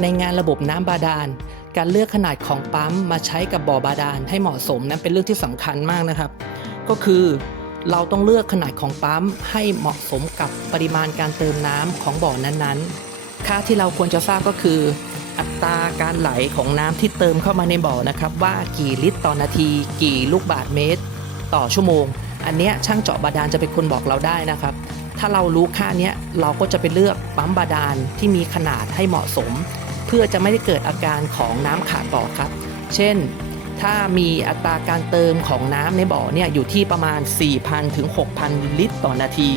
ในงานระบบน้ำบาดาล การเลือกขนาดของปั๊มมาใช้กับบ่อบาดาลให้เหมาะสมนั้นเป็นเรื่องที่สำคัญมากนะครับ ก็คือเราต้องเลือกขนาดของปั๊มให้เหมาะสมกับปริมาณการเติมน้ำของบ่อนั้นๆ ค่าที่เราควรจะทราบก็คือ อัตราการไหลของน้ำที่เติมเข้ามาในบ่อนะครับ ว่ากี่ลิตรต่อนาที กี่ลูกบาศก์เมตร ต่อชั่วโมง อันเนี้ยช่างเจาะบาดาลจะเป็นคนบอกเราได้นะครับ ถ้าเรารู้ค่าเนี้ยเราก็จะไปเลือกปั๊มบาดาลที่มีขนาดให้เหมาะสม เพื่อจะไม่ได้เกิดอาการของน้ำขาดบ่อครับ เช่น ถ้ามีอัตราการเติมของน้ำในบ่อเนี่ยอยู่ที่ประมาณ 4,000 ถึง 6,000 ลิตรต่อนาที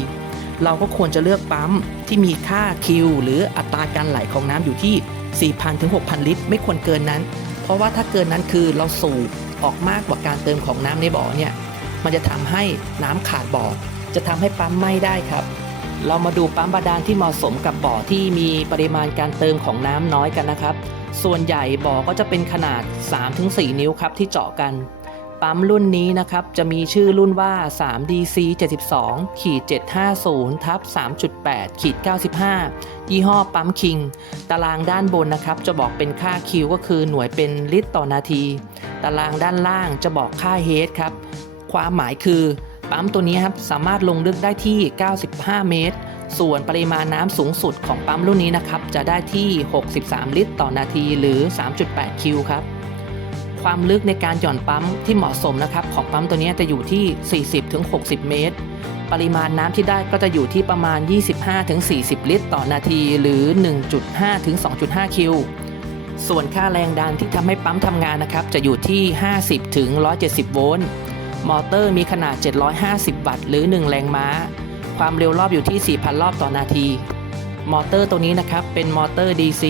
เราก็ควรจะเลือกปั๊มที่มีค่าคิวหรืออัตราการไหลของน้ำอยู่ที่ 4,000 ถึง 6,000 ลิตร ไม่ควรเกินนั้น เพราะว่าถ้าเกินนั้นคือเราสูบออกมากกว่าการเติมของน้ำในบ่อเนี่ยมันจะทำให้น้ำขาดบ่อ จะทำให้ปั๊มไหม้ได้ครับ เรามาดูปั๊มบาดาลที่เหมาะสมกับบ่อที่มีปริมาณการเติมของน้ำน้อยกันนะครับ ส่วนใหญ่บ่อก็จะเป็นขนาด 3-4 นิ้วครับที่เจาะกันปั๊มรุ่นนี้นะครับ จะมีชื่อรุ่นว่า 3DC 72ขีด750ทับ3.8ขีด95 ยี่ห้อปั๊มคิง ตารางด้านบนนะครับ จะบอกเป็นค่าคิวก็คือหน่วยเป็นลิตรต่อนาที ตารางด้านล่างจะบอกค่าเฮดครับ ความหมายคือ ปั๊มตัวนี้ครับสามารถลงลึกได้ที่ 95 เมตร ส่วนปริมาณน้ำสูงสุดของปั๊มรุ่นนี้นะครับจะได้ที่ 63 ลิตร ต่อนาทีหรือ 3.8 คิวครับความลึกในการหย่อนปั๊มที่เหมาะสมนะครับของปั๊มตัวนี้จะอยู่ที่ 40-60 เมตร ปริมาณน้ำที่ได้ก็จะอยู่ที่ประมาณ 25-40 ลิตร ต่อนาทีหรือ 1.5-2.5 คิว ส่วนค่าแรงดันที่ทำให้ปั๊มทำงานนะครับจะอยู่ที่ 50-170 โวลต์ มอเตอร์มีขนาด 750 วัตต์หรือ 1 แรงม้า ความเร็วรอบอยู่ที่ 4,000 รอบต่อนาที มอเตอร์ตัวนี้นะครับเป็นมอเตอร์ DC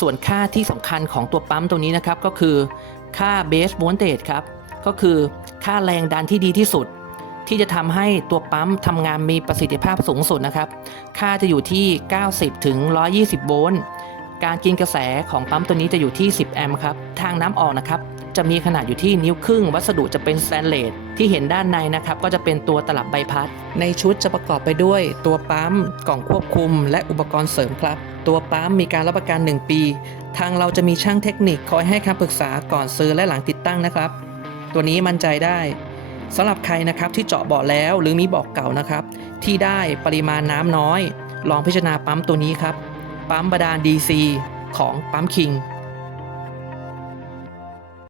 ส่วนค่าที่สำคัญของตัวปั๊มตัวนี้นะครับก็คือค่า base voltage ครับ ก็คือค่าแรงดันที่ดีที่สุด ที่จะทำให้ตัวปั๊มทำงานมีประสิทธิภาพสูงสุดนะครับ ค่าจะอยู่ที่ 90 ถึง 120 โวลต์การกินกระแสของปั๊มตัวนี้จะอยู่ที่ 10 แอมป์ครับ ทางน้ำออกนะครับ จะมีขนาดอยู่ที่นิ้วครึ่ง วัสดุจะเป็นสแตนเลสที่เห็นด้านในนะครับก็จะเป็นตัวตลับใบพัด ในชุดจะประกอบไปด้วย ตัวปั๊มกล่องควบคุม และอุปกรณ์เสริมครับ ตัวปั๊มมีการรับประกัน 1 ปี ทางเราจะมีช่างเทคนิคคอยให้คำปรึกษาก่อนซื้อและหลังติดตั้งนะครับ ตัวนี้มั่นใจได้สำหรับใครนะครับที่เจาะเบาะแล้วหรือมีเบาะเก่านะครับ ที่ได้ปริมาณน้ำน้อย ลองพิจารณาปั๊มตัวนี้ครับ ปั๊มบาดาล DC ของปั๊มคิง